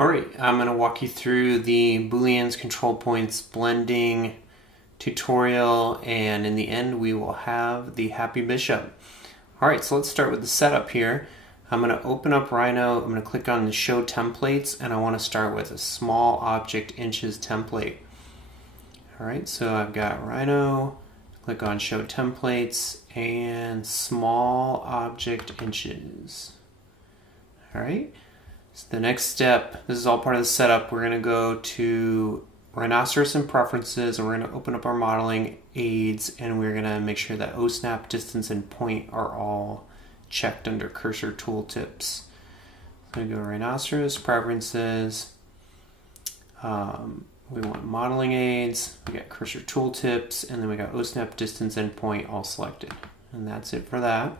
Alright, I'm going to walk you through the Booleans, control points, blending tutorial, and in the end we will have the happy bishop. Alright, so let's start with the setup here. I'm going to open up Rhino, I'm going to click on the show templates, and I want to start with a small object inches template. Alright, so I've got Rhino, click on show templates, and small object inches. Alright. So the next step, this is all part of the setup, we're going to go to Rhinoceros and Preferences, and we're going to open up our modeling aids, and we're going to make sure that OSNAP, distance, and point are all checked under cursor tooltips. So we go Rhinoceros, Preferences, we want modeling aids, we got cursor tooltips, and then we got OSNAP, distance, and point all selected. And that's it for that.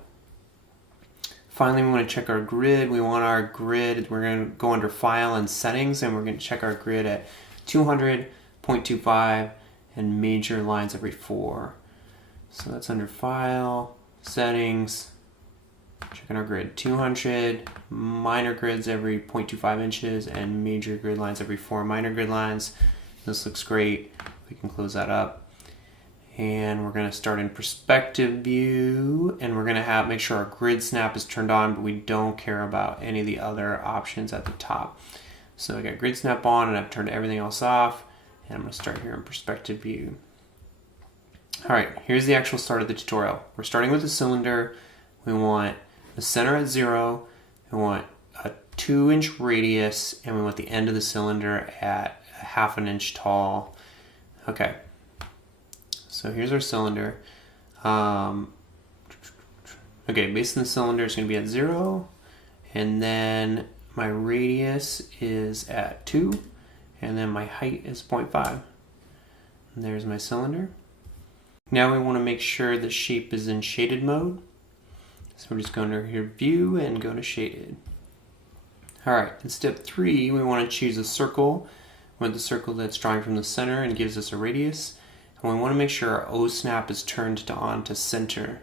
Finally, we want to check our grid. We want our grid, we're going to go under File and Settings, and we're going to check our grid at 200, 0.25, and major lines every 4. So that's under File, Settings, checking our grid 200, minor grids every 0.25 inches, and major grid lines every 4 minor grid lines. This looks great. We can close that up. And we're going to start in perspective view, and we're going to make sure our grid snap is turned on, but we don't care about any of the other options at the top. So I got grid snap on, and I've turned everything else off, and I'm going to start here in perspective view. Alright, here's the actual start of the tutorial. We're starting with the cylinder. We want the center at 0, we want a 2-inch radius, and we want the end of the cylinder at a 1/2 inch tall. Okay. So here's our cylinder. Okay, base in the cylinder is going to be at 0, and then my radius is at 2, and then my height is 0.5. And there's my cylinder. Now we want to make sure the shape is in shaded mode. So we're just going to here View and go to Shaded. Alright, in step 3 we want to choose a circle. We want the circle that's drawing from the center and gives us a radius. And we want to make sure our O-snap is turned on to center.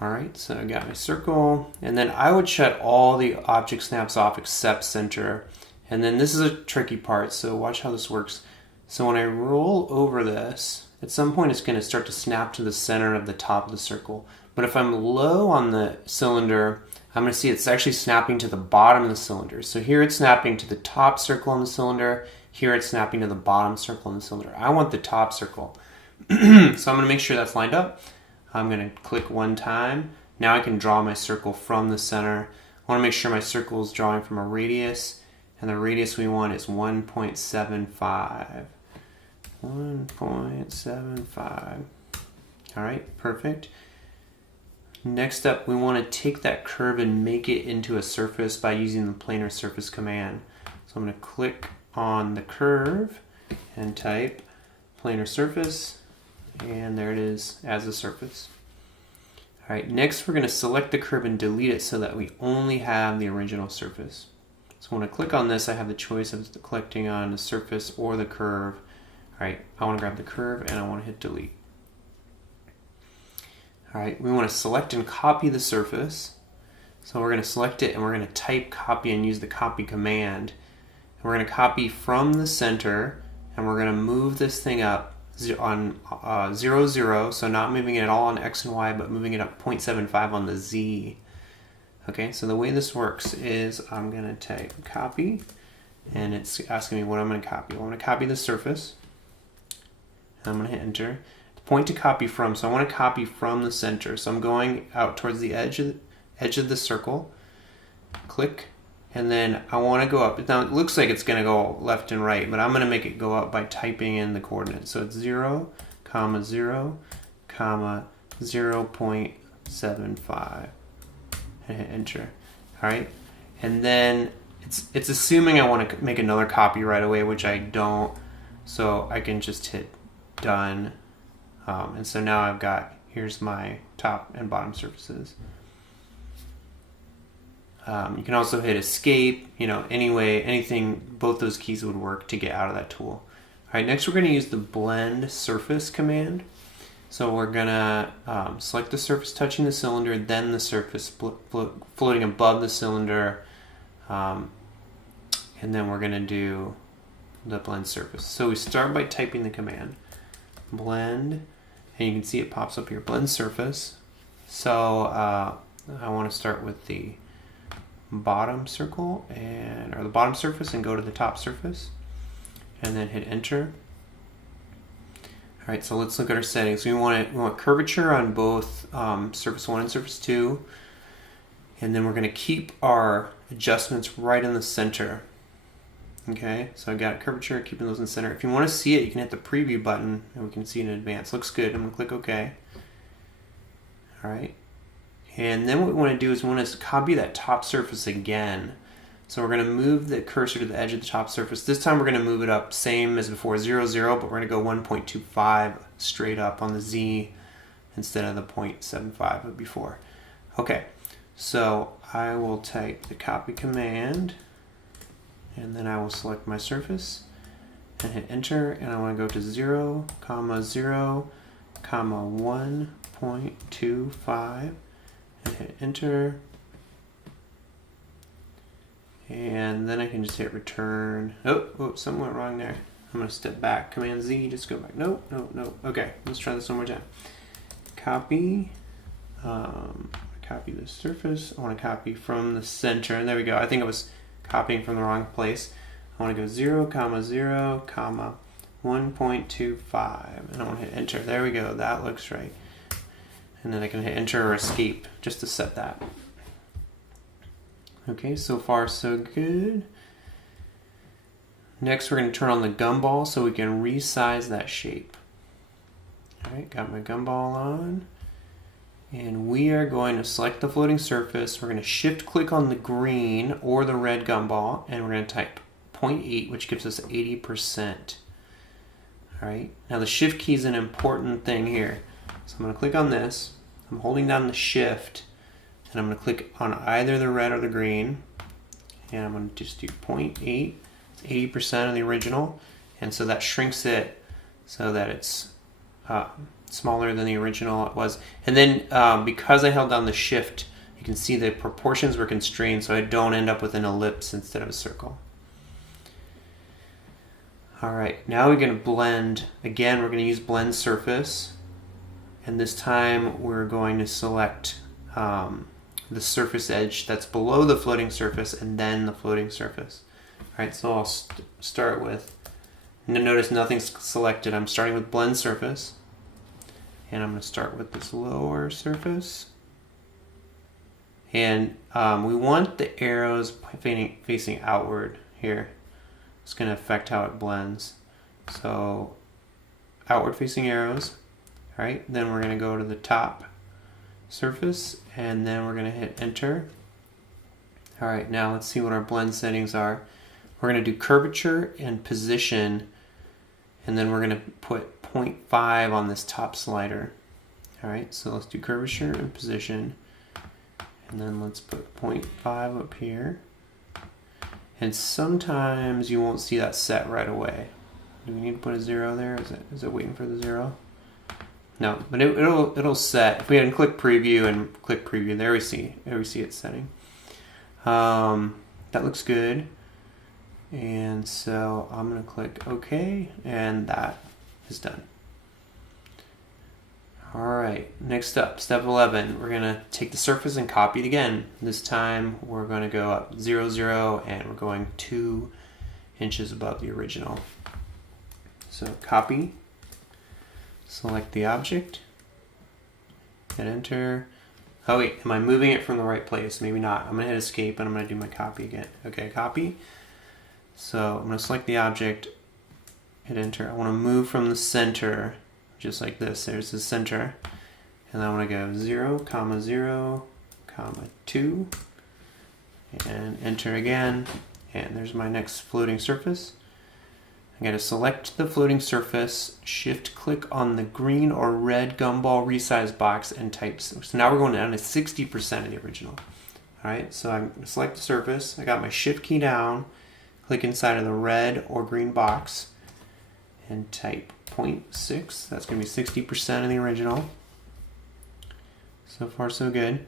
Alright, so I got my circle, and then I would shut all the object snaps off except center. And then this is a tricky part, so watch how this works. So when I roll over this, at some point it's going to start to snap to the center of the top of the circle. But if I'm low on the cylinder, I'm going to see it's actually snapping to the bottom of the cylinder. So here it's snapping to the top circle on the cylinder. Here it's snapping to the bottom circle on the cylinder. I want the top circle. So I'm going to make sure that's lined up. I'm going to click one time. Now I can draw my circle from the center. I want to make sure my circle is drawing from a radius. And the radius we want is 1.75. 1.75. Alright, perfect. Next up, we want to take that curve and make it into a surface by using the planar surface command. So I'm going to click on the curve and type planar surface, and there it is as a surface. Alright, next we're going to select the curve and delete it so that we only have the original surface. So when I click on this, I have the choice of clicking on the surface or the curve. Alright, I want to grab the curve and I want to hit delete. Alright, we want to select and copy the surface. So we're going to select it and we're going to type copy and use the copy command. And we're going to copy from the center, and we're going to move this thing up on 0, 0, so not moving it at all on X and Y, but moving it up 0.75 on the Z. Okay, so the way this works is I'm going to type copy, and it's asking me what I'm going to copy. I want to copy the surface, and I'm going to hit enter. Point to copy from, so I want to copy from the center. So I'm going out towards the edge of the circle, click, and then I want to go up. Now it looks like it's going to go left and right, but I'm going to make it go up by typing in the coordinates. So it's 0, 0, 0.75, and hit enter. Alright, and then it's assuming I want to make another copy right away, which I don't, so I can just hit done. And so now I've got, here's my top and bottom surfaces. You can also hit escape, anything, both those keys would work to get out of that tool. Alright, next we're going to use the blend surface command. So we're going to select the surface touching the cylinder, then the surface floating above the cylinder, and then we're gonna do the blend surface. So we start by typing the command blend, and you can see it pops up here, blend surface. So I want to start with the bottom circle or the bottom surface and go to the top surface, and then hit enter. All right, so let's look at our settings. We want curvature on both surface 1 and surface 2, and then we're going to keep our adjustments right in the center. Okay, so I got curvature, keeping those in the center. If you want to see it, you can hit the preview button and we can see it in advance. Looks good. I'm going to click OK. All right, and then what we want to do is we want to copy that top surface again. So we're going to move the cursor to the edge of the top surface. This time we're going to move it up, same as before, 0, 0, but we're going to go 1.25 straight up on the Z instead of the 0.75 of before. Okay, so I will type the copy command, and then I will select my surface and hit enter, and I want to go to 0, 0, 1.25 and hit enter. And then I can just hit return. Oh, something went wrong there. I'm going to step back. Command Z, just go back. No. Okay, let's try this one more time. Copy. Copy the surface. I want to copy from the center. There we go. I think I was copying from the wrong place. I want to go 0, 0, 1.25. And I want to hit enter. There we go. That looks right. And then I can hit enter or escape just to set that. Okay, so far so good. Next we're going to turn on the gumball so we can resize that shape. Alright, got my gumball on. And we are going to select the floating surface. We're going to shift click on the green or the red gumball, and we're going to type 0.8, which gives us 80%. Alright, now the shift key is an important thing here. So I'm going to click on this. I'm holding down the shift, and I'm going to click on either the red or the green, and I'm going to just do 0.8. It's 80% of the original, and so that shrinks it so that it's smaller than the original it was. And then because I held down the shift, you can see the proportions were constrained, so I don't end up with an ellipse instead of a circle. Alright, now we're going to blend. Again, we're going to use blend surface, and this time we're going to select the surface edge that's below the floating surface and then the floating surface. Alright, so I'll start with, notice nothing's selected. I'm starting with blend surface, and I'm going to start with this lower surface. And we want the arrows facing outward here. It's going to affect how it blends. So outward facing arrows. Alright, then we're going to go to the top surface, and then we're going to hit enter. Alright, now let's see what our blend settings are. We're going to do curvature and position, and then we're going to put 0.5 on this top slider. Alright, so let's do curvature and position, and then let's put 0.5 up here. And sometimes you won't see that set right away. Do we need to put a 0 there? Is it waiting for the 0? No, but it'll set. If we hadn't click preview and click preview, there we see it setting. That looks good. And so I'm going to click OK, and that is done. Alright, next up, step 11. We're going to take the surface and copy it again. This time we're going to go up 0, 0, and we're going 2 inches above the original. So copy, select the object, hit enter. Oh wait, am I moving it from the right place? Maybe not. I'm going to hit escape, and I'm going to do my copy again. Okay, copy. So I'm going to select the object, hit enter. I want to move from the center, just like this. There's the center. And I want to go 0, 0, 2, and enter again. And there's my next floating surface. I'm going to select the floating surface, shift click on the green or red gumball resize box, and type. So now we're going down to 60% of the original. Alright, so I'm going to select the surface. I got my shift key down, click inside of the red or green box, and type 0.6. That's going to be 60% of the original. So far so good.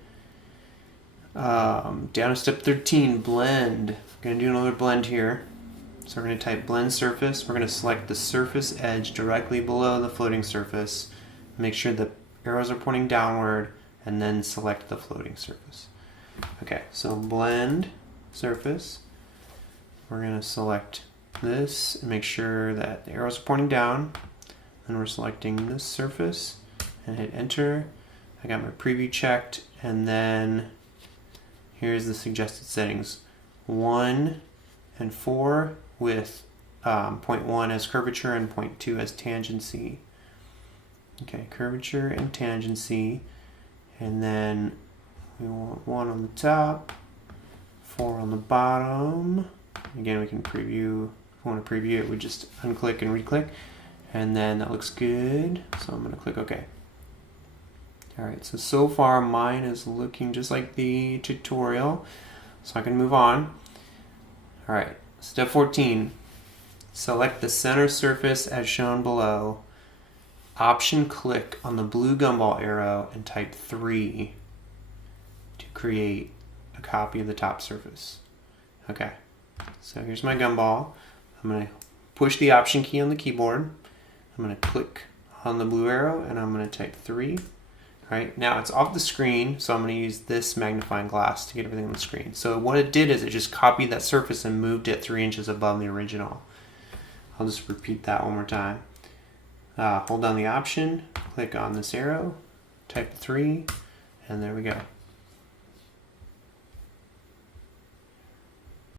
Down to step 13, blend. Gonna do another blend here. So we're gonna type blend surface. We're gonna select the surface edge directly below the floating surface. Make sure the arrows are pointing downward, and then select the floating surface. Okay, so blend surface. We're gonna select this and make sure that the arrows are pointing down. Then we're selecting this surface and hit enter. I got my preview checked, and then here's the suggested settings. 1 and 4 with 0.1 as curvature and 0.2 as tangency. Okay, curvature and tangency, and then we want 1 on the top, 4 on the bottom. Again, we can preview. If we want to preview it, we just unclick and reclick, and then that looks good. So I'm going to click OK. Alright, so far mine is looking just like the tutorial, so I can move on. Alright, step 14. Select the center surface as shown below. Option click on the blue gumball arrow and type 3 to create a copy of the top surface. Okay, so here's my gumball. I'm going to push the option key on the keyboard. I'm going to click on the blue arrow and I'm going to type 3. Right, now it's off the screen, so I'm going to use this magnifying glass to get everything on the screen. So what it did is it just copied that surface and moved it 3 inches above the original. I'll just repeat that one more time. Hold down the option, click on this arrow, type 3, and there we go.